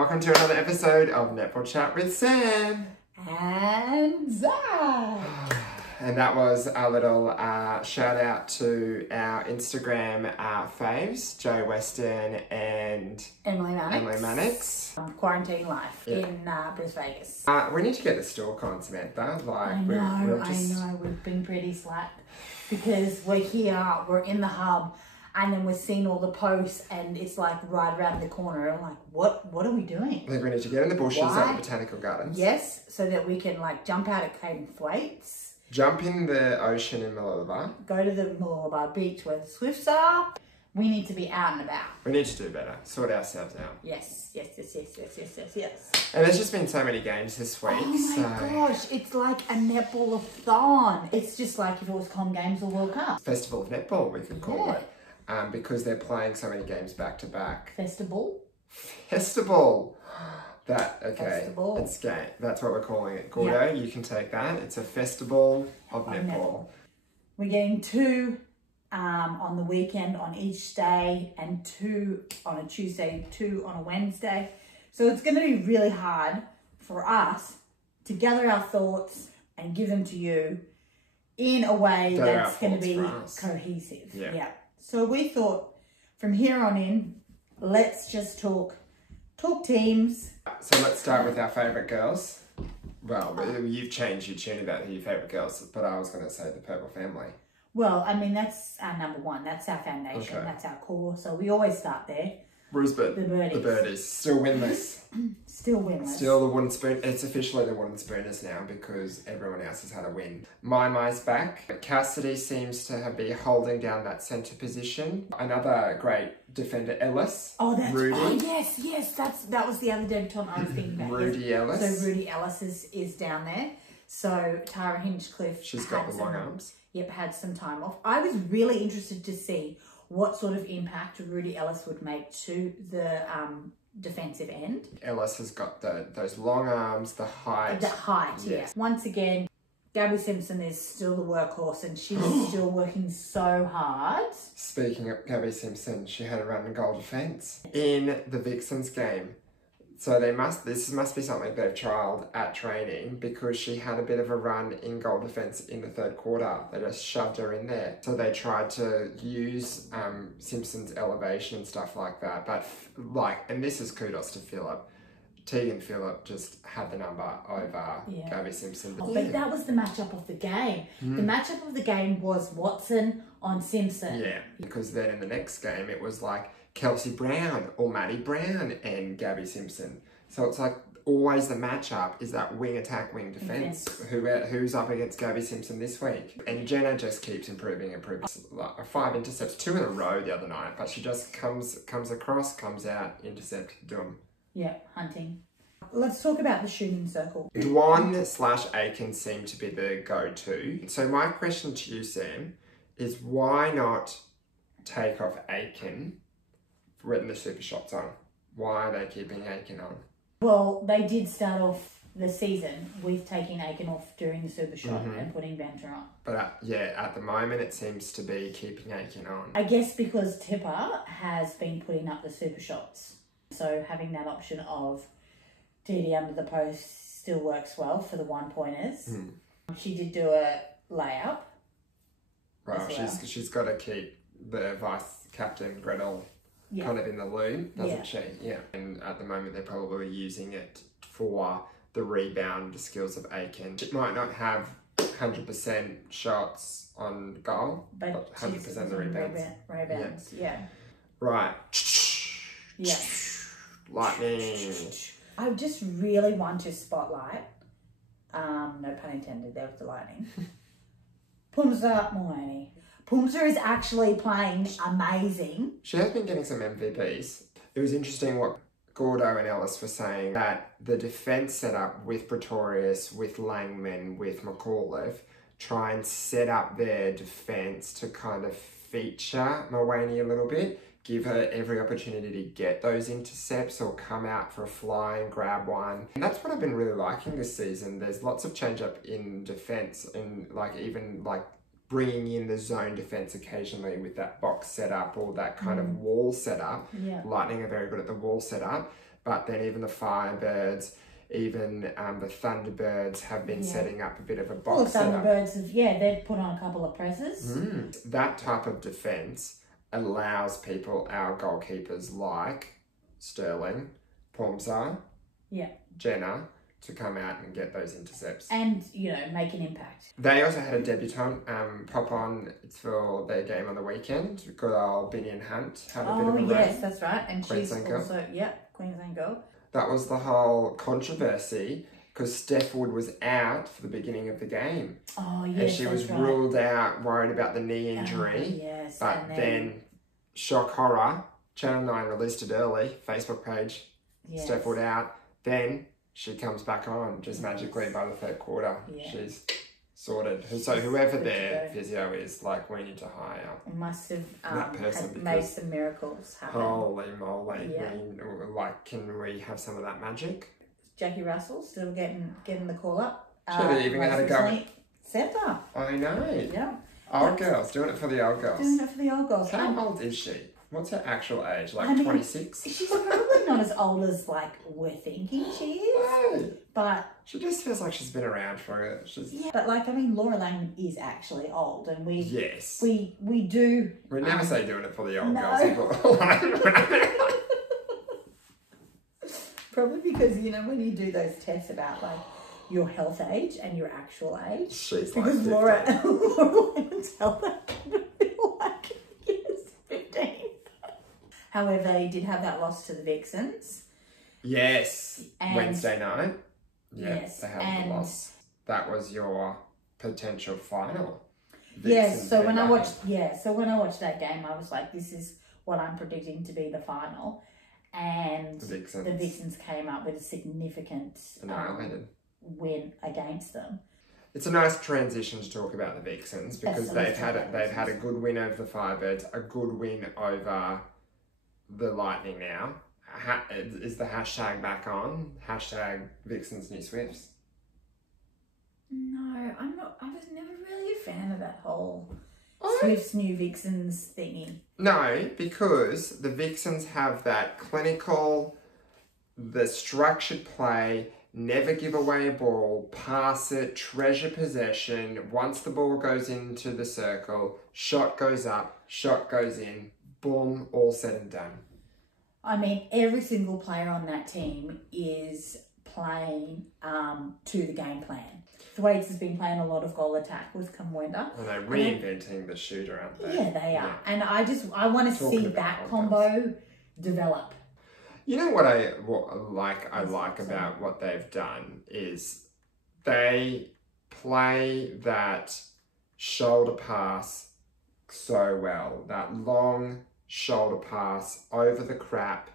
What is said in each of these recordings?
Welcome to another episode of Netball Chat with Sam. And Zach. And that was our little shout out to our Instagram faves, Joe Weston and Emily Mannix. Quarantine life in Bruce Vegas. We need to get the store con, Samantha. I know, we've been pretty slack because we're here, we're in the hub, and then we're seeing all the posts and it's like right around the corner. I'm like, what are we doing? I think we need to get in the bushes at the Botanical Gardens. Yes, so that we can like jump out at Caden Thwaites. Jump in the ocean in Mooloolaba. Go to the Mooloolaba beach where the Swifts are. We need to be out and about. We need to do better. Sort ourselves out. Yes. And there's just been so many games this week. Oh my gosh, it's like a netball-a-thon. It's just like if it was Com Games or World Cup. Festi-ball of Netball, we could call it. Because they're playing so many games back to back. Festi-ball? Festi-ball. Okay. Festi-ball. It's game. That's what we're calling it. Gordo, you can take that. It's a Festi-ball of Netball. We're getting 2 on the weekend on each day, and 2 on a Tuesday, 2 on a Wednesday. So it's going to be really hard for us to gather our thoughts and give them to you in a way that's going to be cohesive. Yeah. So we thought from here on in, let's just talk teams. So let's start with our favourite girls. Well, you've changed your tune about your favourite girls, but I was going to say the Purple Family. Well, I mean, that's our number one. That's our foundation. Okay. That's our core. So we always start there. Rosebud. The Birdies. The Birdies. Still winless. Still winless. Still the wooden spoon. It's officially the wooden spooners now because everyone else has had a win. Mai's back. Cassidy seems to be holding down that centre position. Another great defender, Ellis. Oh, that's Rudy. Oh, yes. That was the other debutante I was thinking about. Rudy Ellis. So Rudy Ellis is down there. So Tara Hinchcliffe. She's got the long arms. Yep, had some time off. I was really interested to see what sort of impact Rudy Ellis would make to the defensive end. Ellis has got those long arms, the height. The height, yes. Once again, Gabby Simpson is still the workhorse and she's still working so hard. Speaking of Gabby Simpson, she had a run in goal defence in the Vixens game. So this must be something they've trialled at training because she had a bit of a run in goal defence in the third quarter. They just shoved her in there. So they tried to use Simpson's elevation and stuff like that. But and this is kudos to Phillip. Tegan Phillip just had the number over Gabby Simpson. But that was the matchup of the game. The matchup of the game was Watson on Simpson. Yeah, because then in the next game it was like Kelsey Brown or Maddie Brown and Gabby Simpson. So it's like always the matchup is that wing attack, wing defence. Who's up against Gabby Simpson this week? And Jenna just keeps improving. Like 5 intercepts, 2 in a row the other night, but she just comes across, comes out, intercept, do them. Yeah, hunting. Let's talk about the shooting circle. Dwan/Aiken seem to be the go-to. So my question to you, Sam, is why not take off Aiken when the super shot's on? Why are they keeping Aiken on? Well, they did start off the season with taking Aiken off during the super shot and putting Banter on. But at the moment it seems to be keeping Aiken on. I guess because Tipper has been putting up the super shots. So having that option of Dee under the post still works well for the 1-pointers. She did do a layup. Well, she's got to keep the vice captain Gretel kind of in the loop, doesn't she? Yeah. And at the moment they're probably using it for the rebound skills of Aiken. She might not have 100% shots on goal, but 100% the rebounds. Yeah. Right. Yeah. Lightning. I just really want to spotlight, no pun intended, there was the lightning. Pumza Maloney. Pumza is actually playing amazing. She has been getting some MVPs. It was interesting what Gordo and Ellis were saying, that the defence setup with Pretorius, with Langman, with McAuliffe, try and set up their defence to kind of feature Maloney a little bit. Give her every opportunity to get those intercepts or come out for a fly and grab one. And that's what I've been really liking this season. There's lots of change up in defence and even bringing in the zone defense occasionally with that box setup or that kind of wall setup. Yeah. Lightning are very good at the wall setup, but then even the Firebirds, even the Thunderbirds have been setting up a bit of a box Well, the setup. Thunderbirds have, they've put on a couple of presses. That type of defense allows people, our goalkeepers like Sterling, Pomza, Jenna, to come out and get those intercepts. And, make an impact. They also had a debutant pop on for their game on the weekend. Good old Binion Hunt had a bit of a yes, that's right. And Queensland she's girl. also, Queensland girl. That was the whole controversy because Steph Wood was out for the beginning of the game. Oh, yes, and she was ruled out, worried about the knee injury. Yes. But then, shock horror, Channel 9 released it early, Facebook page, Steph Wood out. Then she comes back on just magically by the third quarter. Yeah. She's sorted. So whoever their physio is, like, we need to hire. Must have that person made some miracles happen. Holy moly. Yeah. Can we have some of that magic? Jackie Russell still getting the call up. She hasn't even had a go. Centre. I know. Yeah. Old girls, doing it for the old girls. Doing it for the old girls. How old is she? What's her actual age? Like 26? She's probably not as old as we're thinking she is. No. But she just feels like she's been around for it. But Laura Langman is actually old, and we do. We never say doing it for the old girls. Probably because when you do those tests about your health age and your actual age, she's because like Laura Langman's health age feel like is 15. However, he did have that loss to the Vixens. Yes. Wednesday night. Yes. They had the loss. That was your potential final. Yes. So when I watched that game, I was like, this is what I'm predicting to be the final. And the Vixens came up with a significant win against them. It's a nice transition to talk about the Vixens because they've had a good win over the Firebirds, a good win over the Lightning now. Is the hashtag back on? Hashtag Vixens New Swifts? No, I'm not. I was never really a fan of that whole Swifts New Vixens thingy. No, because the Vixens have that clinical, the structured play, never give away a ball, pass it, treasure possession. Once the ball goes into the circle, shot goes up, shot goes in, boom, all said and done. I mean, every single player on that team is playing to the game plan. Thwaites has been playing a lot of goal attack with Kamwenda. And they're reinventing the shooter, aren't they? Yeah, they are. Yeah. And I want to see that combo develop. You know what I like about what they've done is they play that shoulder pass so well. That long shoulder pass over the crap,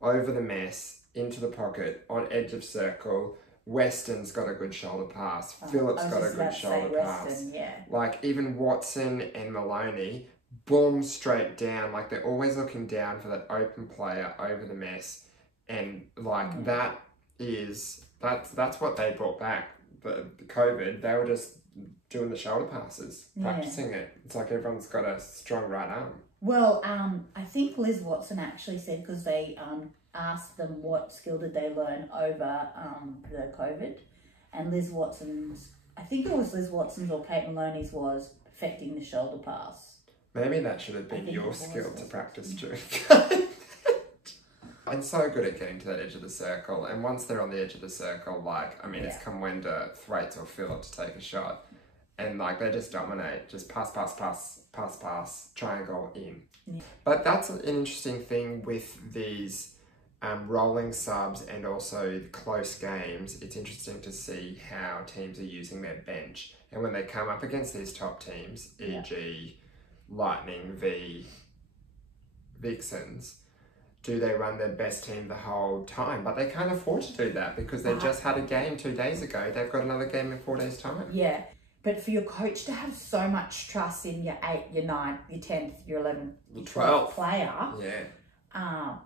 over the mess, into the pocket, on edge of circle. Weston's got a good shoulder pass. Phillips got a good shoulder pass. Like even Watson and Maloney, boom, straight down. Like they're always looking down for that open player over the mess. And like that's what they brought back. The COVID, they were just doing the shoulder passes, practicing it. It's like everyone's got a strong right arm. Well, I think Liz Watson actually said, because they asked them what skill did they learn over the COVID, and Liz Watson's, I think it was Liz Watson's or Kate Maloney's, was perfecting the shoulder pass. Maybe that should have been your skill to practice during COVID. I'm so good at getting to that edge of the circle, and once they're on the edge of the circle, it's Kamwenda, Thwaites or Phillip to take a shot, and they just dominate, just pass, triangle in. Yeah. But that's an interesting thing with these rolling subs and also close games. It's interesting to see how teams are using their bench, and when they come up against these top teams, e.g. Lightning v Vixens, do they run their best team the whole time? But they can't afford to do that because they just had a game 2 days ago. They've got another game in 4 days' time. Yeah, but for your coach to have so much trust in your 8th, your 9th, your 10th, your 11th, your 12th player,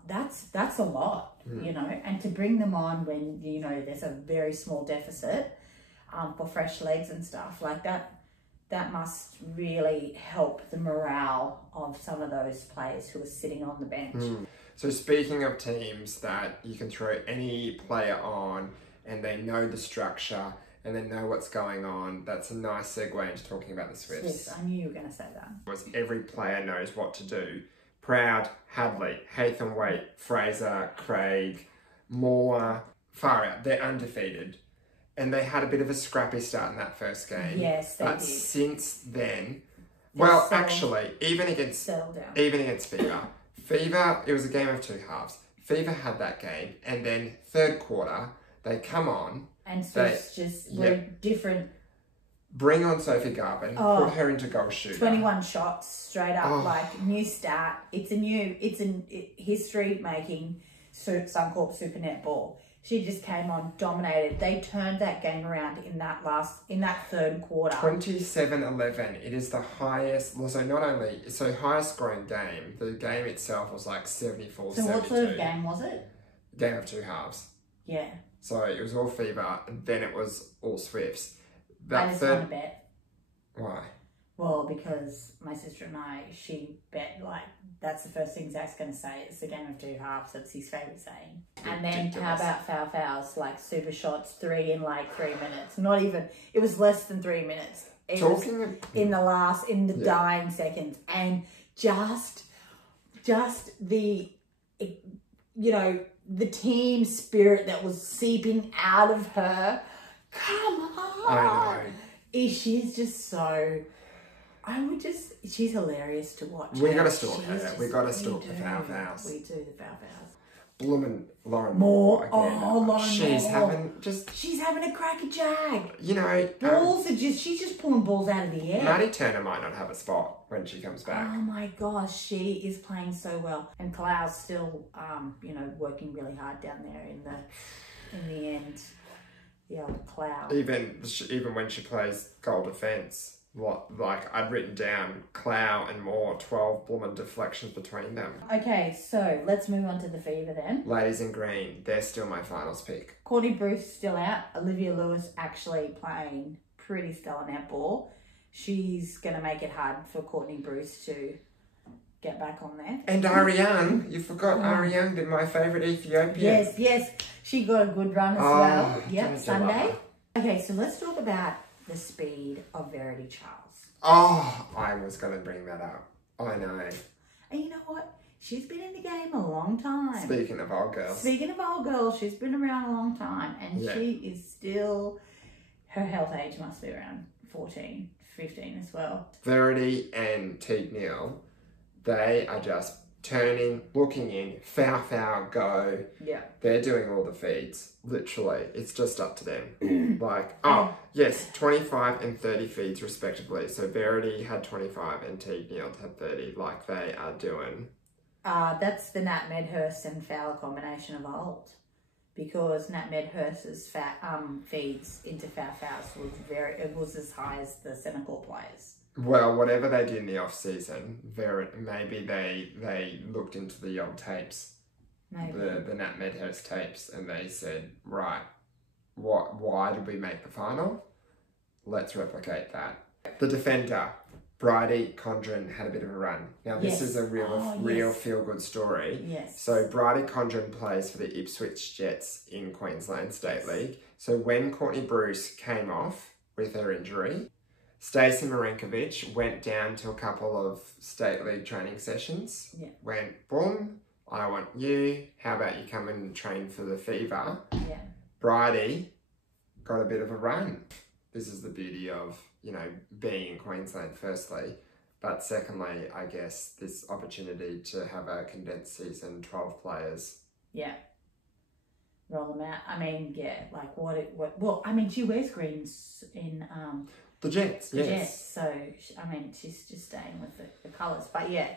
that's a lot, and to bring them on when, there's a very small deficit for fresh legs and stuff like that, that must really help the morale of some of those players who are sitting on the bench. So speaking of teams that you can throw any player on and they know the structure and they know what's going on, that's a nice segue into talking about the Swifts. I knew you were going to say that. Was every player knows what to do. Proud, Hadley, Haytham-Waite, Fraser, Craig, Moore, far out. They're undefeated. And they had a bit of a scrappy start in that first game. Yes, they but did. Since then, even against Fever, it was a game of two halves. Fever had that game, and then third quarter, they come on. And Swifts just were different. Bring on Sophie Garvin, put her into goal shooter. 21 shots straight up, like new stat. It's a history-making Suncorp Super Netball. She just came on, dominated. They turned that game around in that third quarter. 27-11. It is the highest. Well, so highest scoring game. The game itself was like 74. So 72. What sort of game was it? Game of two halves. Yeah. So it was all Fever, and then it was all Swifts. I just won a bet. Why? Well, because my sister and I, she bet, like, that's the first thing Zach's going to say. It's the game of two halves. That's his favourite saying. And then how about fouls, like super shots, 3 in like 3 minutes. Not even, it was less than 3 minutes. It was in the dying seconds. And just the, the team spirit that was seeping out of her. Come on. I know. She's just so... she's hilarious to watch. We got to stalk her. We got to stalk the fouls. We do the fouls. Bloomin' Lauren Moore again. Lauren Moore. She's having a cracker jag. Balls are she's just pulling balls out of the air. Maddie Turner might not have a spot when she comes back. Oh my gosh, she is playing so well. And Clou's still, working really hard down there in the end. The old Clow. Even when she plays goal defence. I'd written down Clow and Moore, 12 blooming deflections between them. Okay, so let's move on to the Fever then. Ladies in green, they're still my finals pick. Courtney Bruce still out. Olivia Lewis actually playing pretty stellar netball. She's going to make it hard for Courtney Bruce to get back on there. And Ariane, you forgot Ariane did my favourite Ethiopian. Yes. She got a good run as well. Yep, Sunday. Okay, so let's talk about the speed of Verity Charles. Oh, I was going to bring that up. I know. And you know what? She's been in the game a long time. Speaking of old girls, she's been around a long time. And she is still... Her health age must be around 14, 15 as well. Verity and Teague Neal, they are just turning, looking in, foul, go. Yeah. They're doing all the feeds, literally. It's just up to them. 25 and 30 feeds respectively. So Verity had 25 and Teague Neal had 30, like they are doing. That's the Nat Medhurst and Fowler combination of old. Because Nat Medhurst's feeds into fouls was as high as the Senegal players. Well, whatever they did in the off season, maybe they looked into the old tapes, the Nat Medhurst tapes, and they said, right, why did we make the final? Let's replicate that. The defender, Bridie Condren, had a bit of a run. Now this is a real feel good story. Yes. So Bridie Condren plays for the Ipswich Jets in Queensland State League. So when Courtney Bruce came off with her injury, Stacey Marinkovic went down to a couple of State League training sessions. Yeah. Went, boom, I want you. How about you come and train for the Fever? Yeah. Bridie got a bit of a run. This is the beauty of, being in Queensland, firstly. But secondly, I guess this opportunity to have a condensed season, 12 players. Yeah. Roll them out. I mean, she wears greens in... The Jets, yes. Jets, so, she's just staying with the colours. But yeah,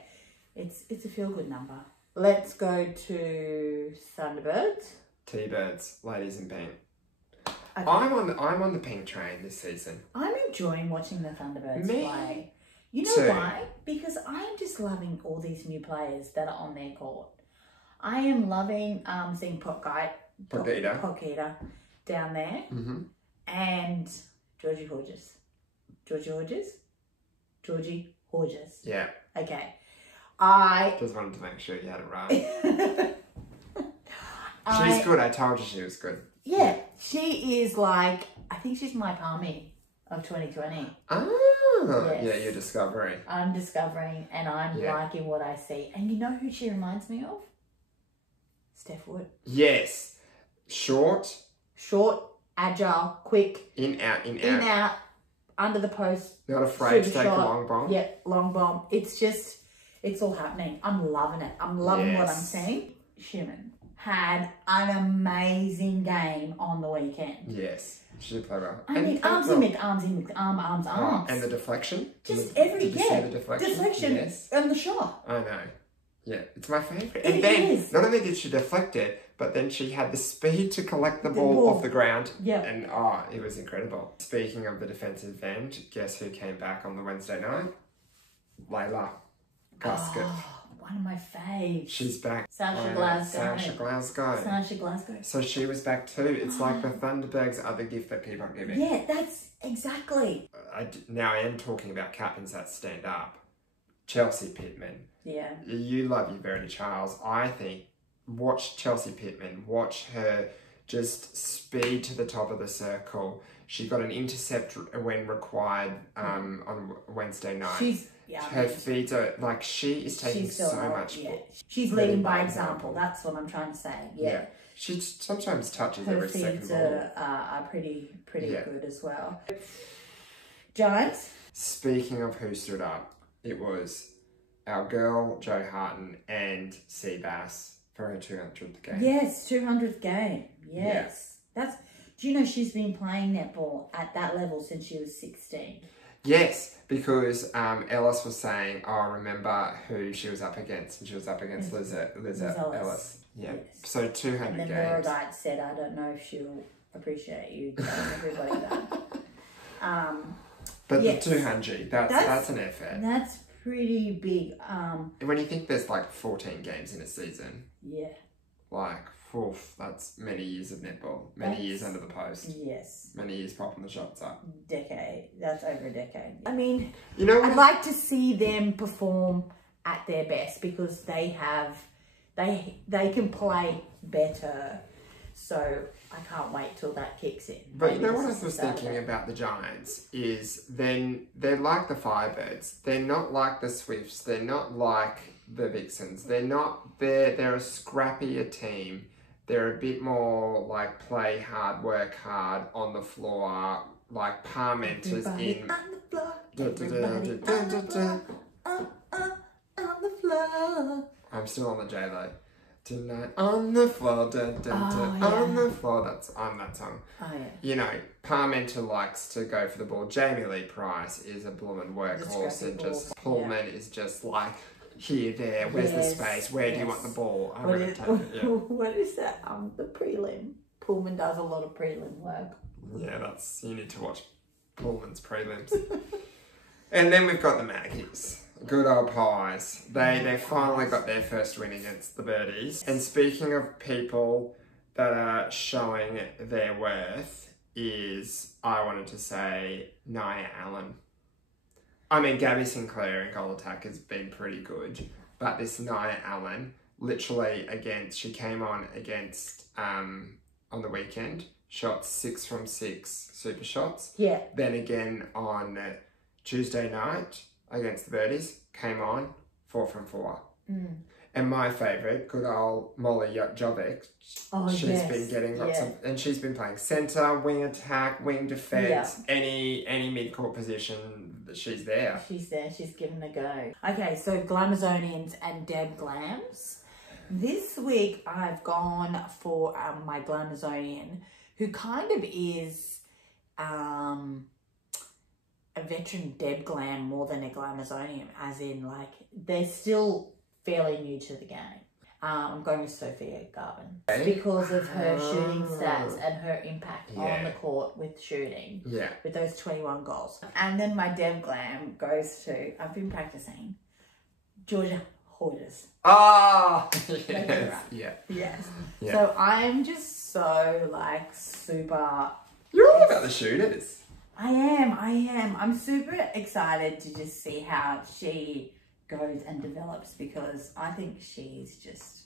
it's a feel-good number. Let's go to Thunderbirds. T-Birds, ladies in pink. Okay. I'm on the pink train this season. I'm enjoying watching the Thunderbirds play. You know why? Because I'm just loving all these new players that are on their court. I am loving seeing Pocketa down there. Mm-hmm. And Georgie Georgie Hodges. Yeah. Okay. I just wanted to make sure you had it right. She's good. I told you she was good. Yeah, she is like, I think she's my Palmy of 2020. Ah, yes. Yeah, you're discovering. I'm discovering and I'm liking what I see. And you know who she reminds me of? Steph Wood. Yes. Short, agile, quick. In, out. Under the post. Not afraid to take a long bomb. Yeah, long bomb. It's all happening. I'm loving it. I'm loving what I'm seeing. Schumann had an amazing game on the weekend. Yes, she did play well. I mean, arms. And the deflection. Just Did you see the deflection? Deflection and the shot. I know. Yeah, it's my favourite. It And then, is. not only did she deflect it, but then she had the speed to collect the ball off the ground. Yeah. And, it was incredible. Speaking of the defensive end, guess who came back on the Wednesday night? Layla Gasket. Oh, one of my faves. She's back. Sasha Glasgow. So she was back too. It's like the Thunderbirds are the gift that keep on giving. Yeah, that's exactly. Now I am talking about captains that stand up. Chelsea Pittman. Yeah. You love your Verity Charles. I think watch Chelsea Pittman. Watch her just speed to the top of the circle. She got an intercept when required on Wednesday night. Her feet are like she is taking so much. Yeah. She's leading by example. That's what I'm trying to say. Yeah. She sometimes touches her every second ball. Her feet are pretty good as well. Giants. Speaking of who stood up, it was our girl Jo Harton and Seabass for her 200th game. Yes, 200th game. Yes. Yeah. Do you know she's been playing netball at that level since she was 16? Yes, because Ellis was saying, remember who she was up against, and she was up against Liz Ellis. Yeah. Yes. So 200 games. And then Moradite said, I don't know if she'll appreciate you telling everybody that. But the 200, that's an effort. That's pretty big. When you think there's like 14 games in a season. Yeah. Like, that's many years of netball. Many years under the post. Yes. Many years popping the shots up. Decade. That's over a decade. I mean, I'd like to see them perform at their best because they can play better. So I can't wait till that kicks in. But you know what I was thinking about the Giants is then they're like the Firebirds. They're not like the Swifts. They're not like the Vixens. They're a scrappier team. They're a bit more like play hard, work hard on the floor, like Parmenter's in. On the floor. I'm still on the J-Lo. Tonight on the floor, on the floor. I'm that song. Oh yeah. You know, Parmenter likes to go for the ball. Jamie Lee Price is a bloomin' workhorse, and just Pullman is just like here, there. Where's the space? Where do you want the ball? What is that? The prelim. Pullman does a lot of prelim work. Yeah, you need to watch Pullman's prelims. And then we've got the Maggies. Good old Pies. They finally got their first win against the Birdies. And speaking of people that are showing their worth I wanted to say, Nia Allen. I mean, Gabby Sinclair in goal attack has been pretty good. But this Nia Allen, literally she came on against, on the weekend, shot 6 from 6 super shots. Yeah. Then again on Tuesday night, against the Birdies, came on 4 from 4. And my favourite, good old Molly Jovic, she's been getting lots of, and she's been playing centre, wing attack, wing defence, any mid-court position, she's there. She's there, she's giving a go. Okay, so Glamazonians and Deb Glams. This week I've gone for my Glamazonian, who kind of is a veteran Deb Glam more than a Glamazonian, as in like they're still fairly new to the game. I'm going with Sophia Garvin because of her shooting stats and her impact on the court with shooting. Yeah. With those 21 goals. And then my Deb Glam goes to, I've been practicing, Georgia Hodges. Oh, yes. Yeah. Yes. Yeah. So I'm just so like super. You're all about the shooters. I am. I'm super excited to just see how she goes and develops because I think she's just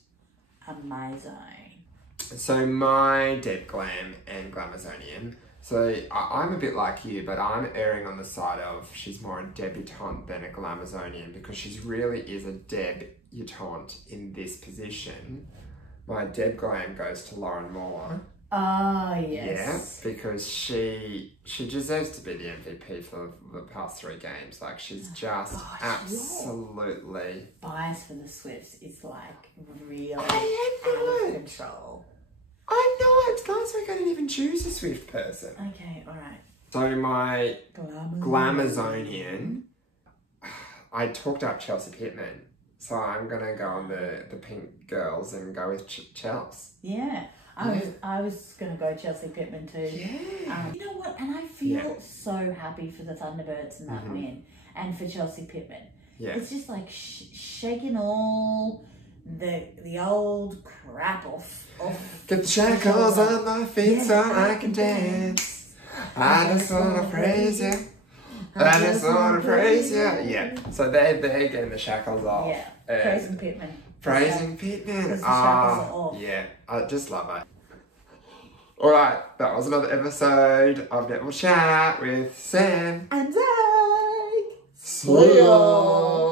amazing. So my Deb Glam and Glamazonian. So I'm a bit like you, but I'm erring on the side of she's more a debutante than a Glamazonian because she really is a debutante in this position. My Deb Glam goes to Lauren Moore. Oh, yes. Yeah, because she deserves to be the MVP for the past 3 games. Like, she's just absolutely... Bias for the Swifts is like really I out am of control. I'm not. Last week I didn't even choose a Swift person. Okay, all right. So my Glamazonian, I talked up Chelsea Pittman. So I'm going to go on the pink girls and go with Chelsea. Yeah. I was going to go Chelsea Pittman too. Yeah. You know what? And I feel so happy for the Thunderbirds in that win and for Chelsea Pittman. Yeah. It's just like shaking all the old crap off. Get the shackles on my feet so I can dance. I just want to praise you. I just want to praise you. Yeah. So they're getting the shackles off. Yeah. Praising Pittman. Praising Pittman. Yeah, I just love it. Alright, that was another episode of Netball Chat with Sam and Zach. See ya.